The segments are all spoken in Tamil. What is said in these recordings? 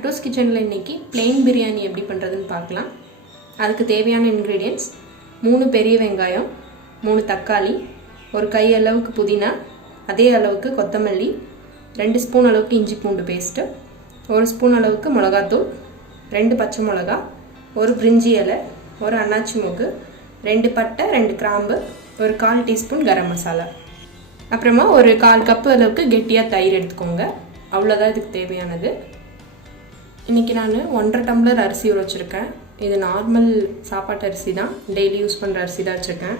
டுட்டோஸ் கிச்சனில் இன்றைக்கி பிளெயின் பிரியாணி எப்படி பண்ணுறதுன்னு பார்க்கலாம். அதுக்கு தேவையான இன்க்ரீடியன்ட்ஸ் 3 பெரிய வெங்காயம், 3 தக்காளி, ஒரு கை அளவுக்கு புதினா, அதே அளவுக்கு கொத்தமல்லி, 2 ஸ்பூன் அளவுக்கு இஞ்சி பூண்டு பேஸ்ட்டு, 1 ஸ்பூன் அளவுக்கு மிளகாத்தூள், 2 பச்சை மிளகா, ஒரு பிரிஞ்சி இலை, ஒரு அன்னாச்சி மூக்கு, 2 பட்டை, 2 கிராம்பு, ஒரு 1/4 டீஸ்பூன் கரம் மசாலா, அப்புறமா ஒரு 1/4 கப்பு அளவுக்கு கெட்டியாக தயிர் எடுத்துக்கோங்க. அவ்வளோதான் இதுக்கு தேவையானது. இன்றைக்கி நான் 1.5 டம்ளர் அரிசி ஊற வச்சுருக்கேன். இது நார்மல் சாப்பாட்டு அரிசி தான், டெய்லி யூஸ் பண்ணுற அரிசி தான் வச்சுருக்கேன்.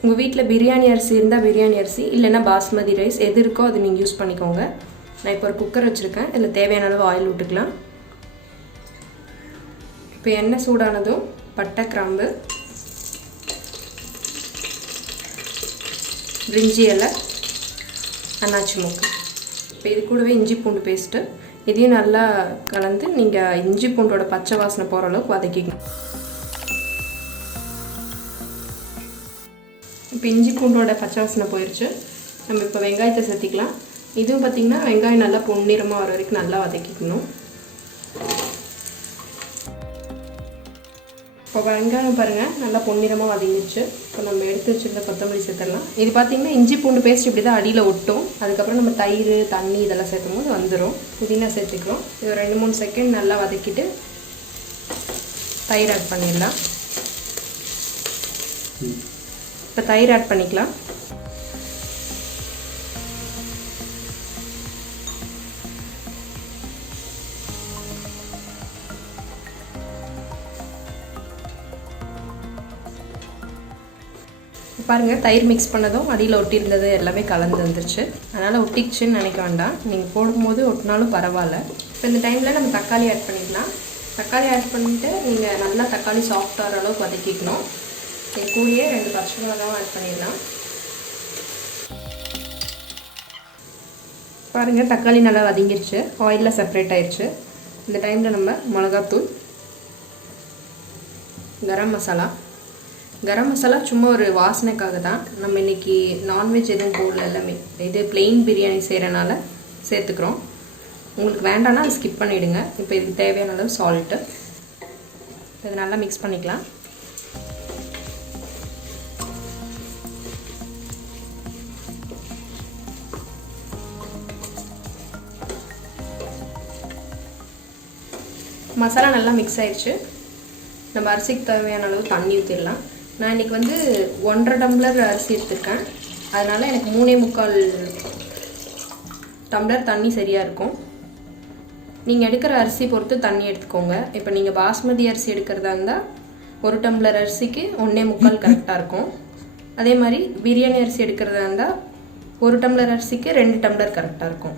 உங்கள் வீட்டில் பிரியாணி அரிசி இருந்தால் பிரியாணி அரிசி, இல்லைன்னா பாஸ்மதி ரைஸ் எது இருக்கோ அது நீங்கள் யூஸ் பண்ணிக்கோங்க. நான் இப்போ ஒரு குக்கர் வச்சுருக்கேன். இதில் தேவையான அளவு ஆயில் விட்டுக்கலாம். இப்போ எண்ணெய் சூடானதும் பட்டை, கிராம்பு, பிரிஞ்சி இலை, அன்னாச்சி மூக்கு, இப்போ இது கூடவே இஞ்சி பூண்டு பேஸ்ட்டு, இதையும் நல்லா கலந்து நீங்கள் இஞ்சி பூண்டோட பச்சை வாசனை போகிற அளவுக்கு வதக்கிக்கணும். இப்போ இஞ்சி பூண்டோட பச்சை வாசனை போயிடுச்சு. நம்ம இப்போ வெங்காயத்தை சேர்த்திக்கலாம். இதுவும் பார்த்திங்கன்னா வெங்காயம் நல்லா பொன்னிறமாக வர வரைக்கும் நல்லா வதக்கிக்கணும். இப்போ வெங்காயம் பாருங்கள் நல்லா பொன்னிறமாக வதங்கிடுச்சு. இப்போ நம்ம எடுத்து வச்சுருந்த கொத்தமல்லி சேர்த்துடலாம். இது பார்த்திங்கன்னா இஞ்சி பூண்டு பேஸ்ட் இப்படி தான் அடியில் ஒட்டும். அதுக்கப்புறம் நம்ம தயிர், தண்ணி இதெல்லாம் சேர்த்தும் போது வந்துடும். புதினா சேர்த்துக்கிறோம். இது ஒரு 2-3 செகண்ட் நல்லா வதக்கிட்டு தயிர் ஆட் பண்ணிடலாம். இப்போ தயிர் ஆட் பண்ணிக்கலாம். பாருங்கள், தயிர் மிக்ஸ் பண்ணதும் அடியில் ஒட்டியிருந்தது எல்லாமே கலந்து வந்துருச்சு. அதனால் ஒட்டிச்சுன்னு நினைக்க வேண்டாம். நீங்கள் போடும்போது ஒட்டினாலும் பரவாயில்ல. இப்போ இந்த டைமில் நம்ம தக்காளி ஆட் பண்ணிக்கலாம். தக்காளி ஆட் பண்ணிவிட்டு நீங்கள் நல்லா தக்காளி சாஃப்ட் ஆகிற அளவுக்கு வதக்கிக்கணும். இது கூடயே 2 பச்சை மிளகாவும் ஆட் பண்ணிடலாம். பாருங்கள், தக்காளி நல்லா வதங்கிருச்சு, ஆயிலில் செப்பரேட் ஆயிடுச்சு. இந்த டைமில் நம்ம மிளகாத்தூள், கரம் மசாலா சும்மா ஒரு வாசனைக்காக தான். நம்ம இன்றைக்கி நான்வெஜ் எதுவும் போடல, எல்லாமே இது பிளெயின் பிரியாணி செய்கிறனால சேர்த்துக்கிறோம். உங்களுக்கு வேண்டாம்னா அது ஸ்கிப் பண்ணிவிடுங்க. இப்போ இதுக்கு தேவையான அளவு சால்ட்டு, இது நல்லா மிக்ஸ் பண்ணிக்கலாம். மசாலா நல்லா மிக்ஸ் ஆயிடுச்சு. நம்ம அரிசிக்கு தேவையான அளவு தண்ணி ஊற்றிடலாம். நான் இன்றைக்கி 1.5 டம்ளர் அரிசி எடுத்துருக்கேன். அதனால் எனக்கு 3.25 டம்ளர் தண்ணி சரியாக இருக்கும். நீங்கள் எடுக்கிற அரிசி பொறுத்து தண்ணி எடுத்துக்கோங்க. இப்போ நீங்கள் பாஸ்மதி அரிசி எடுக்கிறதா இருந்தால் 1 டம்ளர் அரிசிக்கு 1.25 கரெக்டாக இருக்கும். அதே மாதிரி பிரியாணி அரிசி எடுக்கிறதா இருந்தால் 1 டம்ளர் அரிசிக்கு 2 டம்ளர் கரெக்டாக இருக்கும்.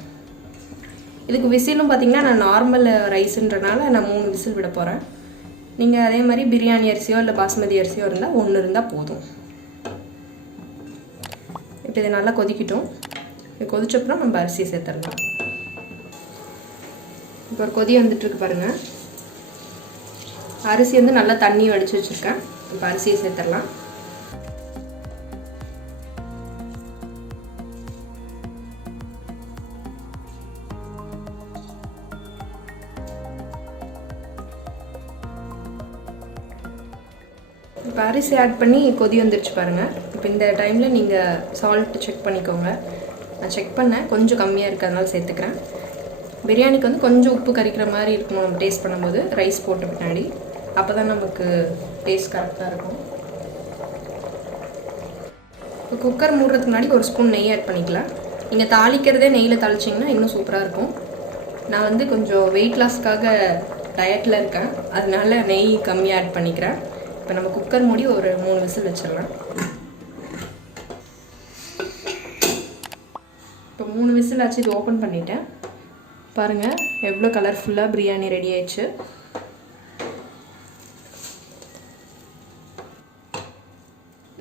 இதுக்கு விசிலும் பார்த்திங்கன்னா நான் நார்மல் ரைஸுன்றனால நான் 3 விசில் விட போகிறேன். நீங்கள் அதே மாதிரி பிரியாணி அரிசியோ இல்லை பாஸ்மதி அரிசியோ இருந்தால் 1 இருந்தால் போதும். இப்போ இதை நல்லா கொதிக்கிட்டோம். இது கொதிச்சப்புறம் நம்ம அரிசியை சேர்த்துடலாம். இப்போ ஒரு கொதி வந்துட்டுருக்கு பாருங்கள். அரிசி நல்லா தண்ணி வடித்து வச்சுருக்கேன். இப்போ அரிசியை சேர்த்துடலாம். இப்போ அரிசி ஆட் பண்ணி கொதி வந்துருச்சு பாருங்கள். இப்போ இந்த டைமில் நீங்கள் சால்ட்டு செக் பண்ணிக்கோங்க. நான் செக் பண்ணேன், கொஞ்சம் கம்மியாக இருக்கிறதுனால சேர்த்துக்கிறேன். பிரியாணிக்கு கொஞ்சம் உப்பு கறிக்கிற மாதிரி இருக்கணும் நம்ம டேஸ்ட் பண்ணும்போது, ரைஸ் போட்ட பின்னாடி. அப்போ தான் நமக்கு டேஸ்ட் கரெக்டாக இருக்கும். இப்போ குக்கர் மூடுறதுக்கு முன்னாடி 1 ஸ்பூன் நெய் ஆட் பண்ணிக்கலாம். நீங்கள் தாளிக்கிறதே நெய்யில் தாளிச்சிங்கன்னா இன்னும் சூப்பராக இருக்கும். நான் கொஞ்சம் வெயிட் லாஸ்க்காக டயட்டில் இருக்கேன், அதனால நெய் கம்மியாக ஆட் பண்ணிக்கிறேன். இப்போ நம்ம குக்கர் மூடி ஒரு 3 விசில் வச்சிடலாம். இப்போ 3 விசில் ஆச்சு. இது ஓப்பன் பண்ணிட்டேன். பாருங்கள் எவ்வளோ கலர்ஃபுல்லாக பிரியாணி ரெடி ஆயிடுச்சு.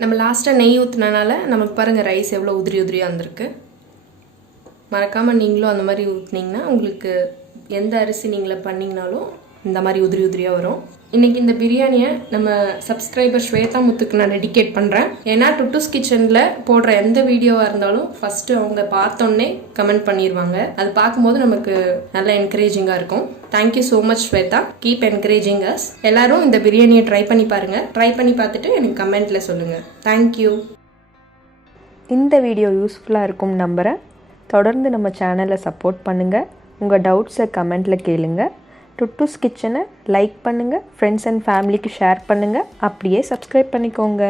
நம்ம லாஸ்ட்டாக நெய் ஊற்றினால நமக்கு பாருங்கள் ரைஸ் எவ்வளோ உதிரியாக வந்திருக்கு. மறக்காமல் நீங்களும் அந்த மாதிரி ஊற்றினீங்கன்னா உங்களுக்கு எந்த அரிசி நீங்களே பண்ணிங்கனாலும் இந்த மாதிரி உதிரி உதிரியாக வரும். இன்றைக்கி இந்த பிரியாணியை நம்ம சப்ஸ்கிரைபர் ஸ்வேதா முத்துக்கு நான் டெடிகேட் பண்ணுறேன். ஏன்னா டுட்டூஸ் கிச்சனில் போடுற எந்த வீடியோவாக இருந்தாலும் ஃபஸ்ட்டு அவங்க பார்த்தோன்னே கமெண்ட் பண்ணிடுவாங்க. அது பார்க்கும்போது நமக்கு நல்ல என்கரேஜிங்காக இருக்கும். Thank you so much Shweta, keep encouraging us. எல்லாரும் இந்த பிரியாணியை ட்ரை பண்ணி பாருங்கள். ட்ரை பண்ணி பார்த்துட்டு எனக்கு கமெண்ட்டில் சொல்லுங்கள். தேங்க்யூ. இந்த வீடியோ யூஸ்ஃபுல்லாக இருக்கும் நம்புகிறேன். தொடர்ந்து நம்ம சேனலை சப்போர்ட் பண்ணுங்கள். உங்கள் டவுட்ஸை கமெண்ட்டில் கேளுங்க. டுட்டூஸ் கிச்சனை லைக் பண்ணுங்கள், ஃப்ரெண்ட்ஸ் அண்ட் ஃபேமிலிக்கு ஷேர் பண்ணுங்கள், அப்படியே சப்ஸ்கிரைப் பண்ணிக்கோங்க.